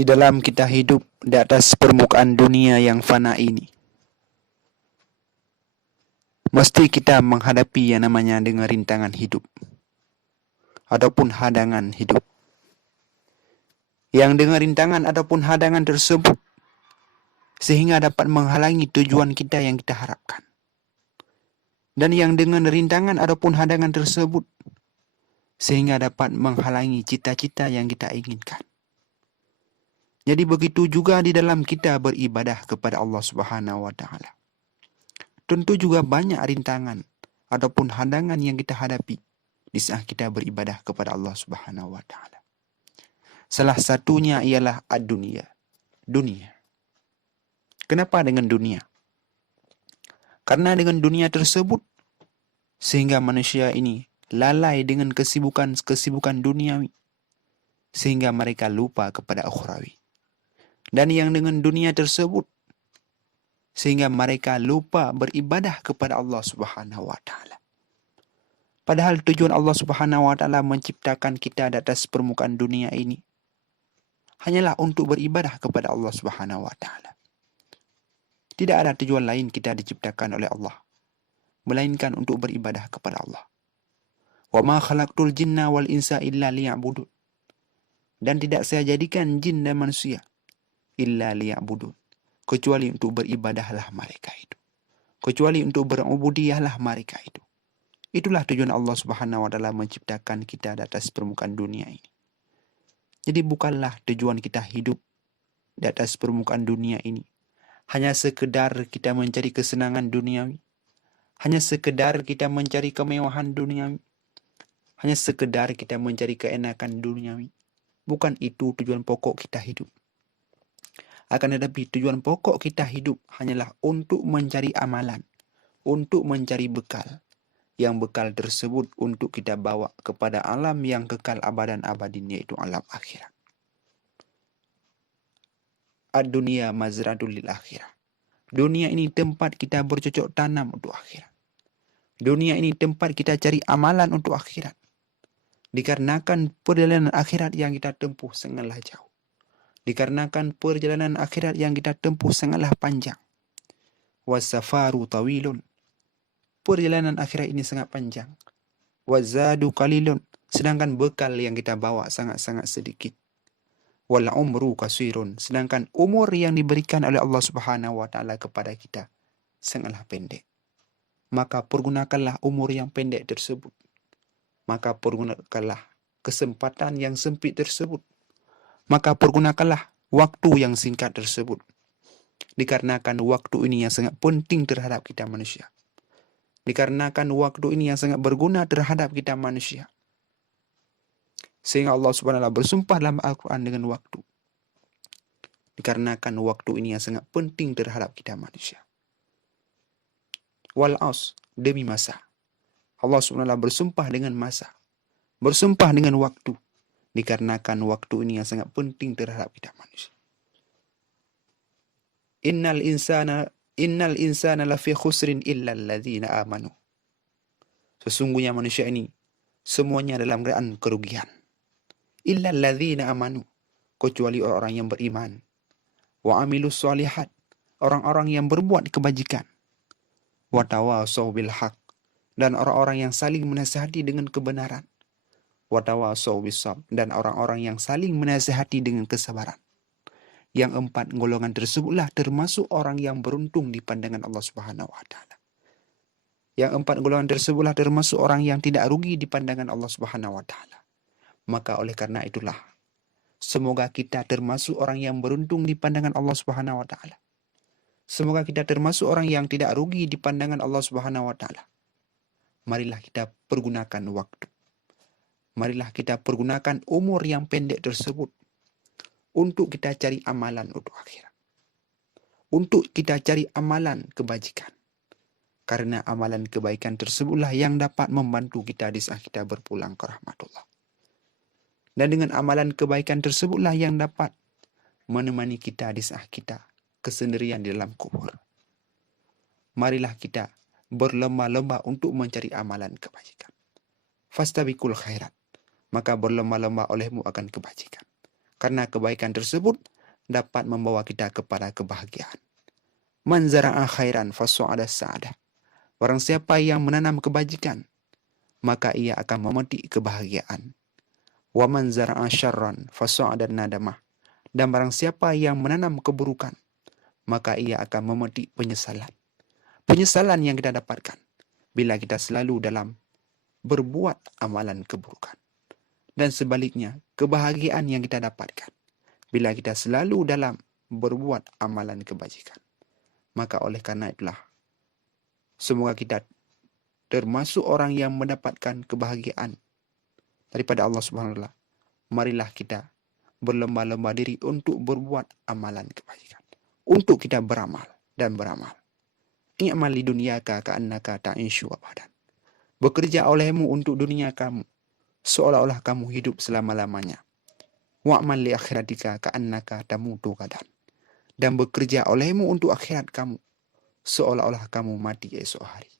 Di dalam kita hidup di atas permukaan dunia yang fana ini, mesti kita menghadapi yang namanya dengan rintangan hidup ataupun hadangan hidup. Yang dengan rintangan ataupun hadangan tersebut sehingga dapat menghalangi tujuan kita yang kita harapkan. Dan yang dengan rintangan ataupun hadangan tersebut sehingga dapat menghalangi cita-cita yang kita inginkan. Jadi begitu juga di dalam kita beribadah kepada Allah Subhanahu wa taala. Tentu juga banyak rintangan ataupun hadangan yang kita hadapi di saat kita beribadah kepada Allah Subhanahu wa taala. Salah satunya ialah ad-dunya. Dunia. Kenapa dengan dunia? Karena dengan dunia tersebut sehingga manusia ini lalai dengan kesibukan duniawi sehingga mereka lupa kepada ukhrawi. Dan yang dengan dunia tersebut sehingga mereka lupa beribadah kepada Allah Subhanahu wa taala. Padahal tujuan Allah Subhanahu wa taala menciptakan kita di atas permukaan dunia ini hanyalah untuk beribadah kepada Allah Subhanahu wa taala. Tidak ada tujuan lain kita diciptakan oleh Allah melainkan untuk beribadah kepada Allah. Wa ma khalaqtul jinna wal insa illa liya'budun. Dan tidak saya jadikan jin dan manusia illa liya'budun, kecuali untuk beribadahlah mereka itu. Kecuali untuk berubudiyahlah mereka itu. Itulah tujuan Allah Subhanahu wa taala menciptakan kita di atas permukaan dunia ini. Jadi bukanlah tujuan kita hidup di atas permukaan dunia ini hanya sekedar kita mencari kesenangan duniawi, hanya sekedar kita mencari kemewahan duniawi, hanya sekedar kita mencari keenakan duniawi. Bukan itu tujuan pokok kita hidup. Akan tetapi tujuan pokok kita hidup hanyalah untuk mencari amalan, untuk mencari bekal. Yang bekal tersebut untuk kita bawa kepada alam yang kekal abadan abadin, yaitu alam akhirat. Ad-dunya mazratul lil akhirah. Dunia ini tempat kita bercocok tanam untuk akhirat. Dunia ini tempat kita cari amalan untuk akhirat. Dikarenakan perjalanan akhirat yang kita tempuh sangatlah jauh. Dikarenakan perjalanan akhirat yang kita tempuh sangatlah panjang. Wasafaru tawilun. Perjalanan akhirat ini sangat panjang. Wazadu qalilun. Sedangkan bekal yang kita bawa sangat-sangat sedikit. Wal umru qasirun. Sedangkan umur yang diberikan oleh Allah Subhanahu wa taala kepada kita sangatlah pendek. Maka pergunakanlah umur yang pendek tersebut. Maka pergunakanlah kesempatan yang sempit tersebut. Maka pergunakanlah waktu yang singkat tersebut. Dikarenakan waktu ini yang sangat penting terhadap kita manusia. Dikarenakan waktu ini yang sangat berguna terhadap kita manusia. Sehingga Allah Subhanahu wa taala bersumpah dalam Al-Quran dengan waktu. Dikarenakan waktu ini yang sangat penting terhadap kita manusia. Wal as, demi masa. Allah Subhanahu wa taala bersumpah dengan masa. Bersumpah dengan waktu. Dikarenakan waktu ini yang sangat penting terhadap kita manusia. Innal insana lafi khusrin illa alladzina amanu. Sesungguhnya manusia ini semuanya dalam keadaan kerugian. Illa alladzina amanu, kecuali orang-orang yang beriman. Wa amilus shalihat, orang-orang yang berbuat kebajikan. Wa tawasaw bil haq, dan orang-orang yang saling menasihati dengan kebenaran. Wa tawasaw bis sabr, dan orang-orang yang saling menasihati dengan kesabaran. Yang 4 golongan tersebutlah termasuk orang yang beruntung di pandangan Allah Subhanahu wa taala. Yang 4 golongan tersebutlah termasuk orang yang tidak rugi di pandangan Allah Subhanahu wa taala. Maka oleh karena itulah semoga kita termasuk orang yang beruntung di pandangan Allah Subhanahu wa taala. Semoga kita termasuk orang yang tidak rugi di pandangan Allah Subhanahu wa taala. Marilah kita pergunakan waktu. Marilah kita pergunakan umur yang pendek tersebut untuk kita cari amalan untuk akhirat. Untuk kita cari amalan kebajikan. Karena amalan kebaikan tersebutlah yang dapat membantu kita di saat kita berpulang ke rahmatullah. Dan dengan amalan kebaikan tersebutlah yang dapat menemani kita di saat kita kesendirian di dalam kubur. Marilah kita berlomba-lomba untuk mencari amalan kebajikan. Fastabiqul khairat. Maka berlomba-lomba olehmu akan kebajikan. Karena kebaikan tersebut dapat membawa kita kepada kebahagiaan. Man zara'a khairan fasu'ada sa'adah. Barang siapa yang menanam kebajikan, maka ia akan memetik kebahagiaan. Wa man zara'a syarran fasu'ada nadamah. Dan barang siapa yang menanam keburukan, maka ia akan memetik penyesalan. Penyesalan yang kita dapatkan bila kita selalu dalam berbuat amalan keburukan. Dan sebaliknya, kebahagiaan yang kita dapatkan bila kita selalu dalam berbuat amalan kebajikan. Maka oleh karena itulah, semoga kita termasuk orang yang mendapatkan kebahagiaan daripada Allah Subhanahu wa taala. Marilah kita berlomba-lomba diri untuk berbuat amalan kebajikan. Untuk kita beramal dan beramal. I'mal li dunyaka ka'annaka ta'ishu abadan. Bekerja olehmu untuk dunia kamu, seolah-olah kamu hidup selama-lamanya. Wa'mal li akhiratika ka'annaka tamutu gadan. Dan bekerja olehmu untuk akhirat kamu, seolah-olah kamu mati esok hari.